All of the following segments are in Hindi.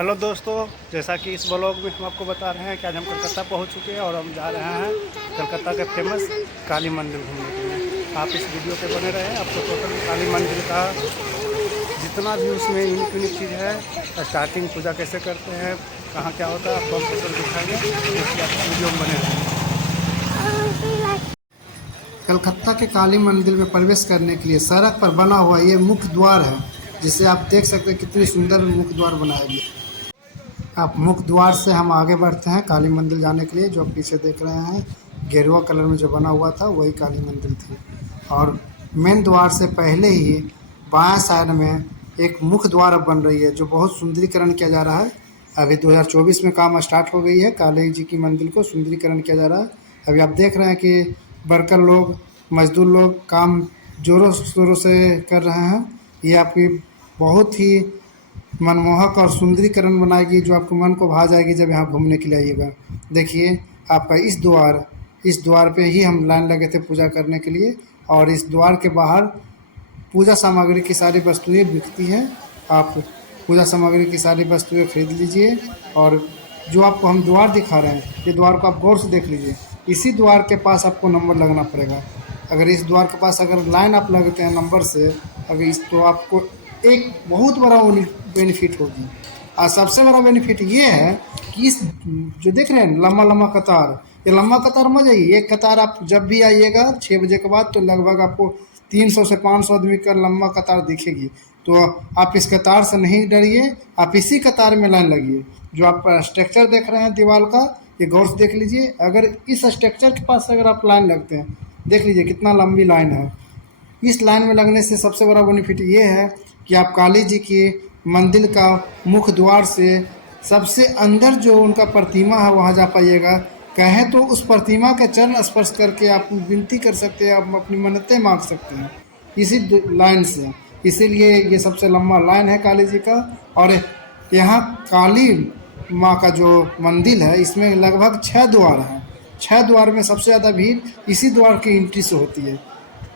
हेलो दोस्तों, जैसा कि इस ब्लॉग में हम आपको बता रहे हैं कि आज हम कलकत्ता पहुंच चुके हैं और हम जा रहे हैं कलकत्ता के फेमस काली मंदिर घूमने के लिए। आप इस वीडियो पे बने रहें, आपको टोटल काली मंदिर का जितना भी उसमें यूनिक यूनिक चीज़ है, स्टार्टिंग पूजा कैसे करते हैं, कहाँ क्या होता है, आपको हम टोटल दिखाएंगे। इसलिए आप वीडियो में बने रहें। कलकत्ता के काली मंदिर में प्रवेश करने के लिए सड़क पर बना हुआ ये मुख्य द्वार है, जिसे आप देख सकते हैं कितनी सुंदर मुख्य द्वार बनाया गया। आप मुख्य द्वार से हम आगे बढ़ते हैं काली मंदिर जाने के लिए। जो पीछे देख रहे हैं गेरुआ कलर में जो बना हुआ था वही काली मंदिर थी। और मेन द्वार से पहले ही बाएं साइड में एक मुख्य द्वार अब बन रही है, जो बहुत सुंदरीकरण किया जा रहा है। अभी 2024 में काम स्टार्ट हो गई है, काली जी की मंदिर को सुंदरीकरण किया जा रहा है। अभी आप देख रहे हैं कि वर्कर लोग, मजदूर लोग काम जोरों शोरों से कर रहे हैं। ये आपकी बहुत ही मनमोहक और सुंदरीकरण बनाएगी, जो आपके मन को भा जाएगी जब यहाँ घूमने के लिए आइएगा। देखिए आपका इस द्वार पे ही हम लाइन लगे थे पूजा करने के लिए। और इस द्वार के बाहर पूजा सामग्री की सारी वस्तुएं बिकती हैं। आप पूजा सामग्री की सारी वस्तुएं खरीद लीजिए। और जो आपको हम द्वार दिखा रहे हैं, ये द्वार को आप गौर से देख लीजिए। इसी द्वार के पास आपको नंबर लगना पड़ेगा। अगर इस द्वार के पास अगर लाइन आप लगते हैं नंबर से, अगर इस तो आपको एक बहुत बड़ा बेनिफिट होगी। और सबसे बड़ा बेनिफिट ये है कि इस जो देख रहे हैं लंबा लंबा कतार, ये लंबा कतार मत जाइए। एक कतार आप जब भी आइएगा 6 बजे के बाद, तो लगभग आपको 300 से 500 आदमी का लंबा कतार दिखेगी। तो आप इस कतार से नहीं डरिए, आप इसी कतार में लाइन लगिए। जो आप स्ट्रक्चर देख रहे हैं दीवार का, ये गौर से देख लीजिए। अगर इस स्ट्रक्चर के पास अगर आप लाइन लगते हैं, देख लीजिए कितना लंबी लाइन है। इस लाइन में लगने से सबसे बड़ा बेनिफिट ये है कि आप काली जी के मंदिर का मुख्य द्वार से सबसे अंदर जो उनका प्रतिमा है वहाँ जा पाइएगा। कहें तो उस प्रतिमा के चरण स्पर्श करके आप विनती कर सकते हैं, आप अपनी मन्नतें मांग सकते हैं इसी लाइन से। इसीलिए ये सबसे लंबा लाइन है काली जी का। और यहाँ काली माँ का जो मंदिर है, इसमें लगभग 6 द्वार हैं। 6 द्वार में सबसे ज़्यादा भीड़ इसी द्वार की एंट्री से होती है।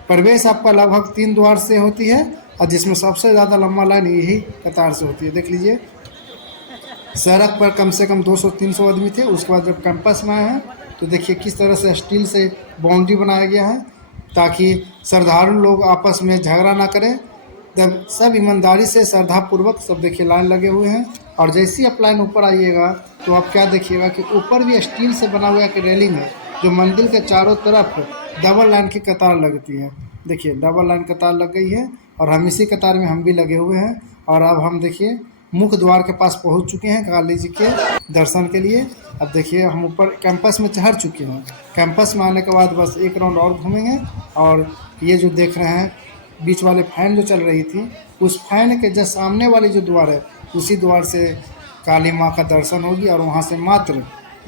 प्रवेश आपका लगभग 3 द्वार से होती है, और जिसमें सबसे ज़्यादा लंबा लाइन यही कतार से होती है। देख लीजिए सड़क पर कम से कम 200-300 आदमी थे। उसके बाद जब कैंपस में आए हैं तो देखिए किस तरह से स्टील से बाउंड्री बनाया गया है, ताकि श्रद्धालु लोग आपस में झगड़ा ना करें। जब सब ईमानदारी से श्रद्धापूर्वक सब देखिए लाइन लगे हुए हैं। और जैसे ही आप लाइन ऊपर आइएगा तो आप क्या देखिएगा कि ऊपर भी स्टील से बना हुआ एक रेलिंग है, जो मंदिर के चारों तरफ डबल लाइन की कतार लगती है। देखिए डबल लाइन कतार लग गई है, और हम इसी कतार में हम भी लगे हुए हैं। और अब हम देखिए मुख्य द्वार के पास पहुंच चुके हैं काली जी के दर्शन के लिए। अब देखिए हम ऊपर कैंपस में चढ़ चुके हैं। कैंपस में आने के बाद बस एक राउंड और घूमेंगे। और ये जो देख रहे हैं बीच वाले फैन जो चल रही थी, उस फैन के जस्ट सामने वाली जो द्वार है, उसी द्वार से काली माँ का दर्शन होगी। और वहाँ से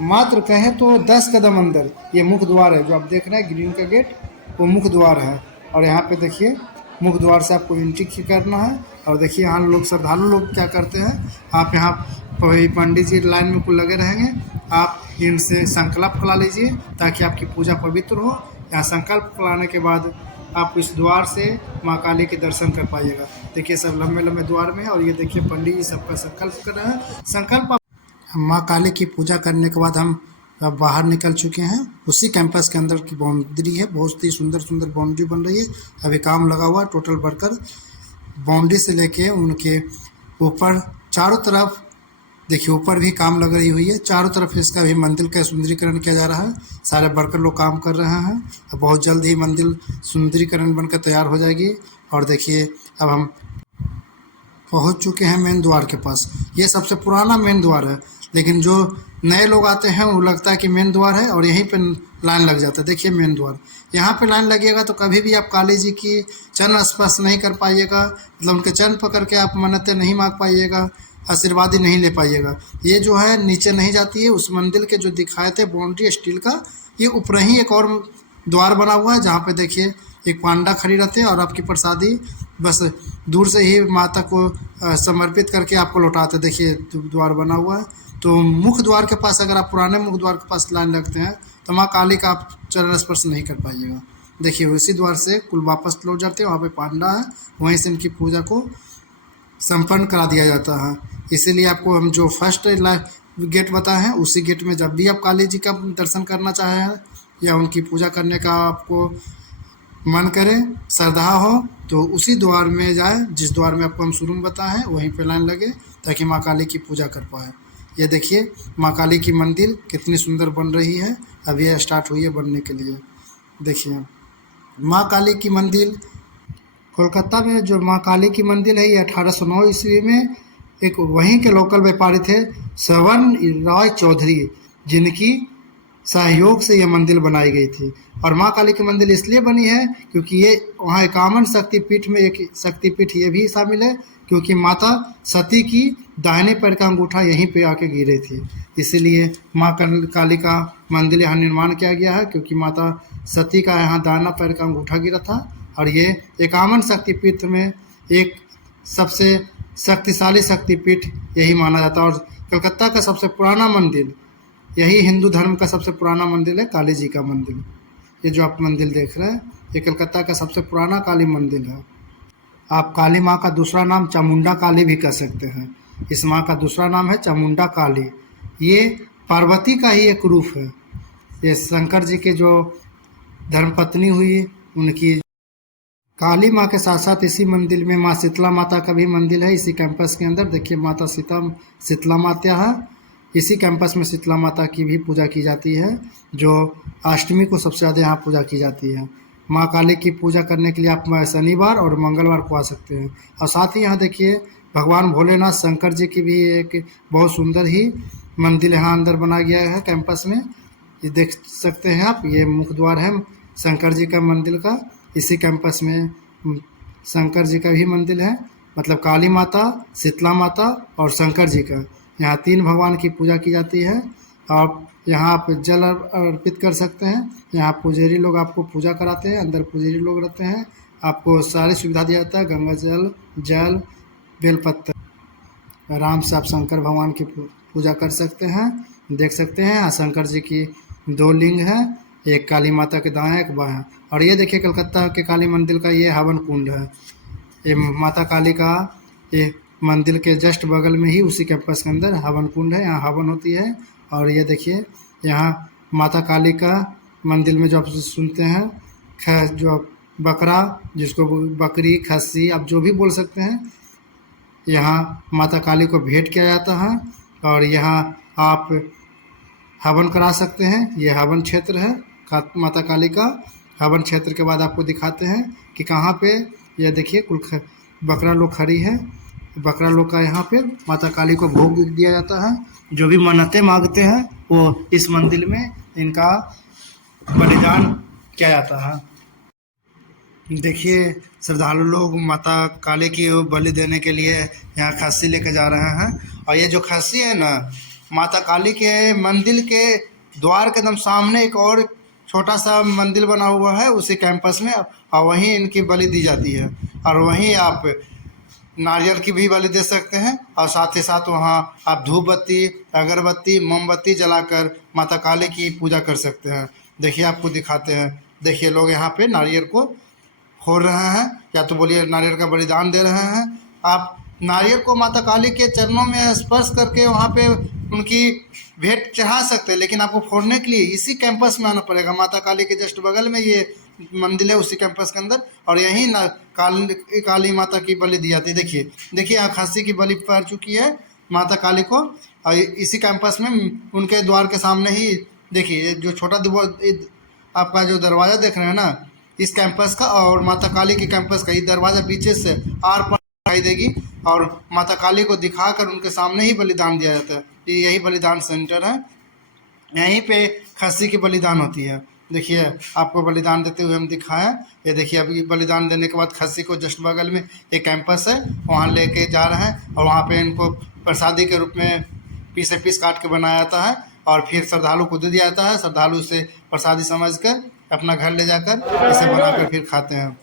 मात्र कहें तो 10 कदम अंदर ये मुख्य द्वार है। जो आप देख रहे हैं ग्रीन का गेट, वो मुख्य द्वार है। और यहाँ पे देखिए मुख्य द्वार से आपको एंट्री करना है। और देखिए यहाँ लोग, श्रद्धालु लोग क्या करते हैं, आप यहाँ पंडित जी लाइन में कुल लगे रहेंगे। आप इनसे संकल्प करा लीजिए ताकि आपकी पूजा पवित्र हो। यहाँ संकल्प कराने के बाद आप इस द्वार से माँ काली के दर्शन कर पाइएगा। देखिए सब लंबे लंबे द्वार में है। और ये देखिए पंडित जी सबका संकल्प कर रहे हैं। संकल्प माँ काली की पूजा करने के बाद हम अब बाहर निकल चुके हैं। उसी कैंपस के अंदर की बाउंड्री है, बहुत ही सुंदर सुंदर बाउंड्री बन रही है। अभी काम लगा हुआ है। टोटल वर्कर बाउंड्री से लेके उनके ऊपर चारों तरफ देखिए, ऊपर भी काम लग रही हुई है। चारों तरफ इसका भी मंदिर का सुंदरीकरण किया जा रहा है। सारे वर्कर लोग काम कर रहे हैं। अब बहुत जल्द ही मंदिर सुंदरीकरण बनकर तैयार हो जाएगी। और देखिए अब हम पहुंच चुके हैं मेन द्वार के पास। ये सबसे पुराना मेन द्वार है, लेकिन जो नए लोग आते हैं वो लगता है कि मेन द्वार है और यहीं पे लाइन लग जाता है। देखिए मेन द्वार, यहाँ पे लाइन लगेगा तो कभी भी आप काली जी की चरण स्पर्श नहीं कर पाइएगा। मतलब उनके चरण पकड़ के आप मन्नतें नहीं मांग पाइएगा, आशीर्वाद ही नहीं ले पाइएगा। ये जो है नीचे नहीं जाती है। उस मंदिर के जो दिखाए थे बाउंड्री स्टील का, ये ऊपर ही एक और द्वार बना हुआ है, जहाँ पे देखिए एक पांडा खड़ी रहते हैं और आपकी प्रसादी बस दूर से ही माता को समर्पित करके आपको लौटाते। देखिए द्वार बना हुआ है। तो मुख्य द्वार के पास अगर आप पुराने मुख्य द्वार के पास लाइन लगते हैं तो माँ काली का आप चरण स्पर्श नहीं कर पाइएगा। देखिए उसी द्वार से कुल वापस लौट जाते हैं। वहाँ पे पांडा है, वहीं से इनकी पूजा को संपन्न करा दिया जाता है। इसीलिए आपको हम जो फर्स्ट गेट बताए हैं उसी गेट में जब भी आप काली जी का दर्शन करना चाहें या उनकी पूजा करने का आपको मन करे, श्रद्धा हो, तो उसी द्वार में जाए जिस द्वार में आपको हम शुरू में बताए हैं, वहीं पे लाइन लगे ताकि माँ काली की पूजा कर पाए। ये देखिए माँ काली की मंदिर कितनी सुंदर बन रही है, अब ये स्टार्ट हुई है बनने के लिए। देखिए माँ काली की मंदिर कोलकाता में जो माँ काली की मंदिर है ये 1809 ईस्वी में एक वहीं के लोकल व्यापारी थे श्रवण राय चौधरी, जिनकी सहयोग से यह मंदिर बनाई गई थी। और माँ काली की मंदिर इसलिए बनी है क्योंकि ये वहाँ 51 शक्तिपीठ में एक शक्तिपीठ ये भी शामिल है, क्योंकि माता सती की दाहिने पैर का अंगूठा यहीं पे आके गिरे थी, इसीलिए माँ काली का मंदिर यहाँ निर्माण किया गया है, क्योंकि माता सती का यहाँ दाहिना पैर का अंगूठा गिरा था। और ये 51 शक्तिपीठ में एक सबसे शक्तिशाली शक्तिपीठ यही माना जाता है। और कलकत्ता का सबसे पुराना मंदिर, यही हिंदू धर्म का सबसे पुराना मंदिर है काली जी का मंदिर। ये जो आप मंदिर देख रहे हैं ये कलकत्ता का सबसे पुराना काली मंदिर है। आप काली माँ का दूसरा नाम चामुंडा काली भी कह सकते हैं। इस माँ का दूसरा नाम है चामुंडा काली। ये पार्वती का ही एक रूप है। ये शंकर जी के जो धर्मपत्नी हुई उनकी। काली माँ के साथ साथ इसी मंदिर में माँ शीतला माता का भी मंदिर है। इसी कैंपस के अंदर देखिए माता शीतला माता है। इसी कैंपस में शीतला माता की भी पूजा की जाती है, जो अष्टमी को सबसे ज़्यादा यहाँ पूजा की जाती है। माँ काली की पूजा करने के लिए आप शनिवार और मंगलवार को आ सकते हैं। और साथ ही यहाँ देखिए भगवान भोलेनाथ शंकर जी की भी एक बहुत सुंदर ही मंदिर यहाँ अंदर बना गया है कैंपस में। ये देख सकते हैं आप, ये मुख्य द्वार है शंकर जी का मंदिर का। इसी कैंपस में शंकर जी का भी मंदिर है, मतलब काली माता, शीतला माता और शंकर जी का। यहाँ 3 भगवान की पूजा की जाती है। और यहाँ आप जल अर्पित कर सकते हैं। यहाँ पुजारी लोग आपको पूजा कराते हैं, अंदर पुजारी लोग रहते हैं। आपको सारी सुविधा दिया जाता है, गंगा जल बेलपत्र। आराम से आप शंकर भगवान की पूजा कर सकते हैं। देख सकते हैं यहाँ शंकर जी की 2 लिंग है, एक काली माता के दाएं एक बाएं। और ये देखिए कलकत्ता के काली मंदिर का ये हवन कुंड है। ये माता काली का ये मंदिर के जस्ट बगल में ही उसी कैंपस के अंदर हवन कुंड है, यहाँ हवन होती है। और ये देखिए यहाँ माता काली का मंदिर में जो आप सुनते हैं जो बकरा, जिसको बकरी खस्सी आप जो भी बोल सकते हैं, यहाँ माता काली को भेंट किया जाता है। और यहाँ आप हवन करा सकते हैं। ये हवन क्षेत्र है माता काली का। हवन क्षेत्र के बाद आपको दिखाते हैं कि कहाँ पे, यह देखिए कुल बकरा लोग खड़ी है। बकरा लोग का यहाँ पे माता काली को भोग दिया जाता है। जो भी मन्नतें मांगते हैं वो इस मंदिर में इनका बलिदान किया जाता है। देखिए श्रद्धालु लोग माता काली की बलि देने के लिए यहाँ खस्सी लेकर जा रहे हैं। और ये जो खस्सी है ना, माता काली के मंदिर के द्वार के एकदम सामने एक और छोटा सा मंदिर बना हुआ है उसी कैंपस में, और वहीं इनकी बलि दी जाती है। और वहीं आप नारियल की भी बलि दे सकते हैं। और साथ ही साथ वहाँ आप धूप बत्ती, अगरबत्ती, मोमबत्ती जलाकर माता काली की पूजा कर सकते हैं। देखिए आपको दिखाते हैं। देखिए लोग यहाँ पे नारियल को फोड़ रहे हैं, या तो बोलिए नारियल का बलिदान दे रहे हैं। आप नारियल को माता काली के चरणों में स्पर्श करके वहाँ पे उनकी भेंट चढ़ा सकते हैं, लेकिन आपको फोड़ने के लिए इसी कैंपस में आना पड़ेगा। माता काली के जस्ट बगल में ये मंदिर है उसी कैंपस के अंदर, और यहीं ना काली माता की बलि दी जाती है। देखिए यहाँ खस्सी की बलि पड़ चुकी है माता काली को। और इसी कैंपस में उनके द्वार के सामने ही देखिए जो छोटा आपका जो दरवाज़ा देख रहे हैं ना, इस कैंपस का और माता काली के कैंपस का, ये दरवाज़ा पीछे से आर पार दिखाई देगी। और माता काली को दिखाकर उनके सामने ही बलिदान दिया जाता है। यही बलिदान सेंटर है, यहीं पे खस्सी की बलिदान होती है। देखिए आपको बलिदान देते हुए हम दिखाएं। ये देखिए अभी बलिदान देने के बाद खस्सी को जस्ट बगल में एक कैंपस है, वहाँ लेके जा रहे हैं। और वहाँ पे इनको प्रसादी के रूप में पीस काट के बनाया जाता है, और फिर श्रद्धालु को दे दिया जाता है। श्रद्धालु इसे प्रसादी समझकर अपना घर ले जाकर इसे बनाकर फिर खाते हैं।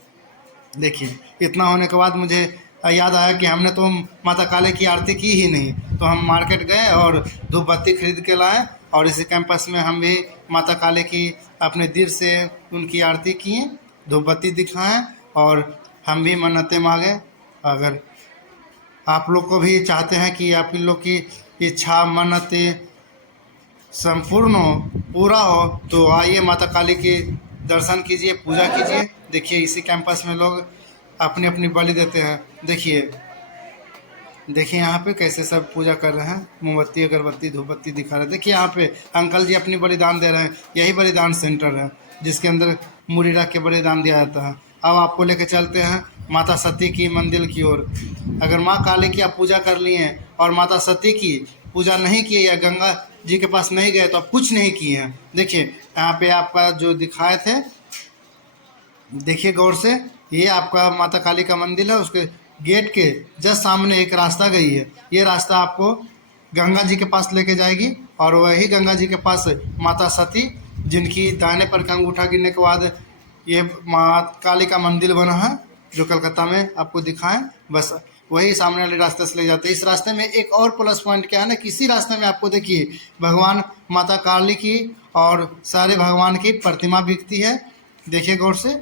देखिए इतना होने के बाद मुझे याद आया कि हमने तो माता काली की आरती की ही नहीं, तो हम मार्केट गए और धूप बत्ती खरीद के लाए। और इसी कैंपस में हम भी माता काली की अपने दिल से उनकी आरती किए, धूप बत्ती दिखाएं, और हम भी मन्नतें मांगे। अगर आप लोग को भी चाहते हैं कि आप लोग की इच्छा मन्नत संपूर्ण हो, पूरा हो, तो आइए माता काली के दर्शन कीजिए, पूजा कीजिए। देखिए इसी कैंपस में लोग अपनी अपनी बलि देते हैं। देखिए देखिए यहाँ पे कैसे सब पूजा कर रहे हैं, मोमबत्ती अगरबत्ती धूपबत्ती दिखा रहे हैं। देखिए यहाँ पे अंकल जी अपनी बलिदान दे रहे हैं। यही बलिदान सेंटर है जिसके अंदर मूरी रख के बलिदान दिया जाता है। अब आपको लेके चलते हैं माता सती की मंदिर की ओर। अगर माँ काली की आप पूजा कर लिए हैं और माता सती की पूजा नहीं किए या गंगा जी के पास नहीं गए तो आप कुछ नहीं किए हैं। देखिए यहाँ पे आपका जो दिखाए थे, देखिए गौर से, ये आपका माता काली का मंदिर है। उसके गेट के जस्ट सामने एक रास्ता गई है। ये रास्ता आपको गंगा जी के पास लेके जाएगी और वही गंगा जी के पास माता सती, जिनकी दाहिने पर का अंगूठा गिरने के बाद ये माँ काली का मंदिर बना है, जो कलकत्ता में आपको दिखाएं, बस वही सामने वाले रास्ते से ले जाते हैं। इस रास्ते में एक और प्लस पॉइंट क्या है ना, किसी रास्ते में आपको देखिए भगवान माता काली की और सारे भगवान की प्रतिमा बिकती है। देखिए गौर से,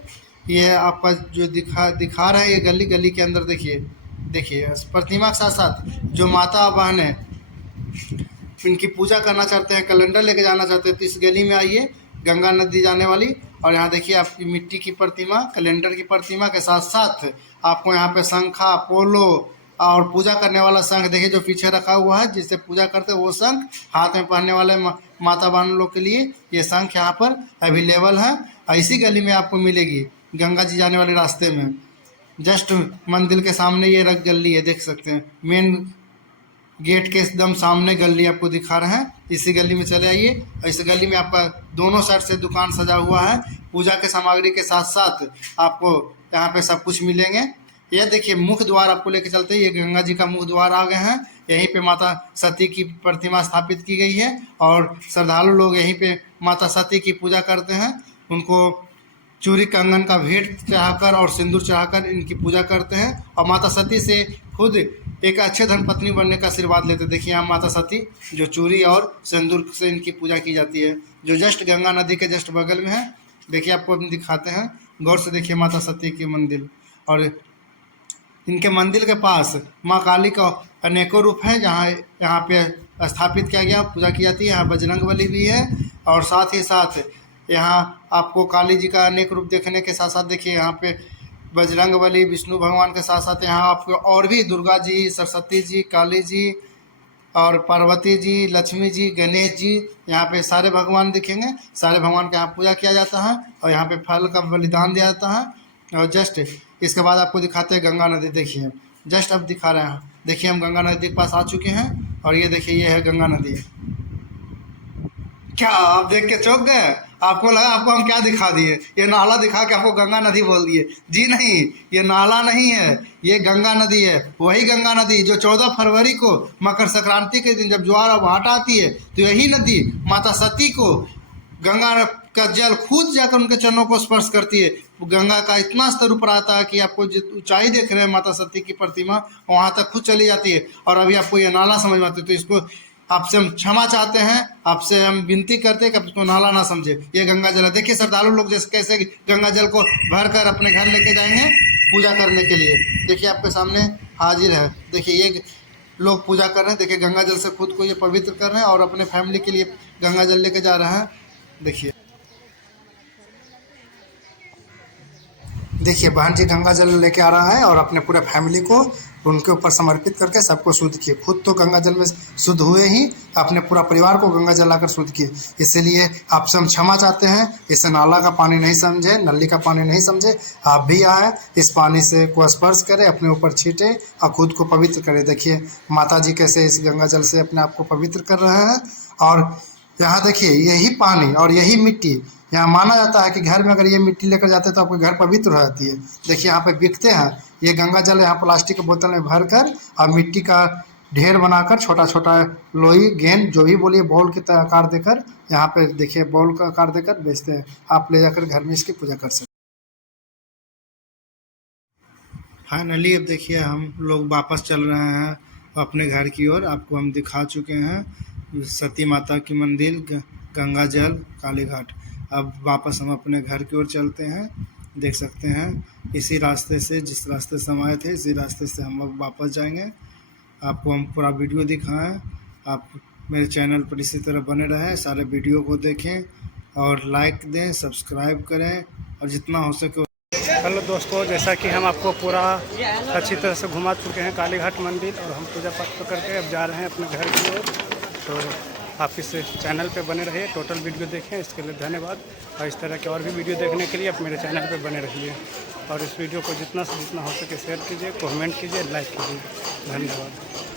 ये आपका जो दिखा रहा है, ये गली गली के अंदर देखिए प्रतिमा के साथ साथ जो माता बहन है इनकी पूजा करना चाहते हैं, कैलेंडर लेके जाना चाहते हैं, तो इस गली में आइए, गंगा नदी जाने वाली। और यहाँ देखिए आपकी मिट्टी की प्रतिमा, कैलेंडर की प्रतिमा के साथ साथ आपको यहाँ पे शंखा, पोलो और पूजा करने वाला शंख देखिए जो पीछे रखा हुआ है, जिससे पूजा करते हैं वो शंख, हाथ में पहनने वाले माता बहन लोग के लिए ये शंख यहाँ पर अवेलेबल है। इसी गली में आपको मिलेगी, गंगा जी जाने वाले रास्ते में। जस्ट मंदिर के सामने ये रख गली है, देख सकते हैं, मेन गेट के एकदम सामने गली आपको दिखा रहे हैं। इसी गली में चले आइए। इस गली में आपका दोनों साइड से दुकान सजा हुआ है, पूजा के सामग्री के साथ साथ आपको यहाँ पे सब कुछ मिलेंगे। ये देखिए मुख्य द्वार आपको लेके चलते हैं, ये गंगा जी का मुख्य द्वार आ गए हैं। यहीं पे माता सती की प्रतिमा स्थापित की गई है और श्रद्धालु लोग यहीं पे माता सती की पूजा करते हैं। उनको चूड़ी कंगन का भेंट चढ़ाकर और सिंदूर चढ़ाकर इनकी पूजा करते हैं और माता सती से खुद एक अच्छे धर्मपत्नी बनने का आशीर्वाद लेते हैं। देखिए यहाँ माता सती जो चूड़ी और सिंदूर से इनकी पूजा की जाती है, जो जस्ट गंगा नदी के जस्ट बगल में है। देखिए आपको हम दिखाते हैं, गौर से देखिए माता सती की मंदिर। और इनके मंदिर के पास माँ काली का अनेकों रूप है, जहाँ यहाँ पे स्थापित किया गया, पूजा की जाती है। यहाँ बजरंगबली भी है और साथ ही साथ यहाँ आपको काली जी का अनेक रूप देखने के साथ साथ देखिए यहाँ पे बजरंगबली, विष्णु भगवान के साथ साथ यहाँ आपको और भी दुर्गा जी, सरस्वती जी, काली जी और पार्वती जी, लक्ष्मी जी, गणेश जी, यहाँ पे सारे भगवान दिखेंगे। सारे भगवान का यहाँ पूजा किया जाता है और यहाँ पे फल का बलिदान दिया जाता है। और जस्ट इसके बाद आपको दिखाते हैं गंगा नदी। देखिए जस्ट अब दिखा रहे हैं, देखिए हम गंगा नदी के पास आ चुके हैं और ये देखिए ये है गंगा नदी। क्या आप देख के चौंक गए? आपको लगा आपको हम क्या दिखा दिए, ये नाला दिखा के आपको गंगा नदी बोल दिए? जी नहीं, ये नाला नहीं है, ये गंगा नदी है। वही गंगा नदी जो 14 फरवरी को मकर संक्रांति के दिन जब ज्वार और भाटा आती है, तो यही नदी माता सती को गंगा का जल खुद जाकर उनके चरणों को स्पर्श करती है। गंगा का इतना स्तर ऊपर आता है कि आपको जो ऊंचाई देख रहे हैं माता सती की प्रतिमा, वहाँ तक खुद चली जाती है। और अभी आपको ये नाला समझ में आती है, तो इसको आपसे हम क्षमा चाहते हैं, आपसे हम विनती करते हैं कि आप इसको नाला ना समझे, ये गंगा जल है। देखिए श्रद्धालु लोग जैसे कैसे गंगा जल को भर कर अपने घर लेके जाएंगे पूजा करने के लिए। देखिए आपके सामने हाजिर है, देखिए ये लोग पूजा कर रहे हैं। देखिए गंगा जल से खुद को ये पवित्र कर रहे हैं और अपने फैमिली के लिए गंगा जल लेके जा रहे हैं। देखिए बहन जी गंगा जल लेके आ रहा है और अपने पूरे फैमिली को उनके ऊपर समर्पित करके सबको शुद्ध किए। खुद तो गंगा जल में शुद्ध हुए ही, अपने पूरा परिवार को गंगा जल लाकर शुद्ध किए। इसलिए आपसे हम क्षमा चाहते हैं, इसे नाला का पानी नहीं समझे, नली का पानी नहीं समझे। आप भी आए, इस पानी से को स्पर्श करें, अपने ऊपर छींटे और खुद को पवित्र करें। देखिए माता जी कैसे इस गंगा जल से अपने आप को पवित्र कर रहे हैं। और यहाँ देखिए यही पानी और यही मिट्टी, यहाँ माना जाता है कि घर में अगर ये मिट्टी लेकर जाते हैं तो आपके घर पवित्र हो जाती है। देखिए यहाँ पे बिकते हैं ये गंगा जल, यहाँ प्लास्टिक के बोतल में भर कर और मिट्टी का ढेर बनाकर छोटा छोटा लोई, गेंद, जो भी बोलिए, बॉल के आकार देकर यहाँ पे देखिए बॉल का आकार देकर बेचते हैं। आप ले जाकर घर में इसकी पूजा कर सकते हैं। फाइनली अब देखिए हम लोग वापस चल रहे हैं अपने घर की ओर। आपको हम दिखा चुके हैं सती माता की मंदिर, गंगा जल, काली घाट। अब वापस हम अपने घर की ओर चलते हैं। देख सकते हैं इसी रास्ते से, जिस रास्ते से हम आए थे, इसी रास्ते से हम अब वापस जाएंगे। आपको हम पूरा वीडियो दिखाएं। आप मेरे चैनल पर इसी तरह बने रहें, सारे वीडियो को देखें और लाइक दें, सब्सक्राइब करें और जितना हो सके। हेलो दोस्तों, जैसा कि हम आपको पूरा अच्छी तरह से घुमा चुके हैं कालीघाट मंदिर और हम पूजा पाठ तो करके अब जा रहे हैं अपने घर की ओर। तो आप इस चैनल पे बने रहिए, टोटल वीडियो देखें, इसके लिए धन्यवाद। और इस तरह के और भी वीडियो देखने के लिए आप मेरे चैनल पे बने रहिए और इस वीडियो को जितना से जितना हो सके शेयर कीजिए, कमेंट कीजिए, लाइक कीजिए। धन्यवाद।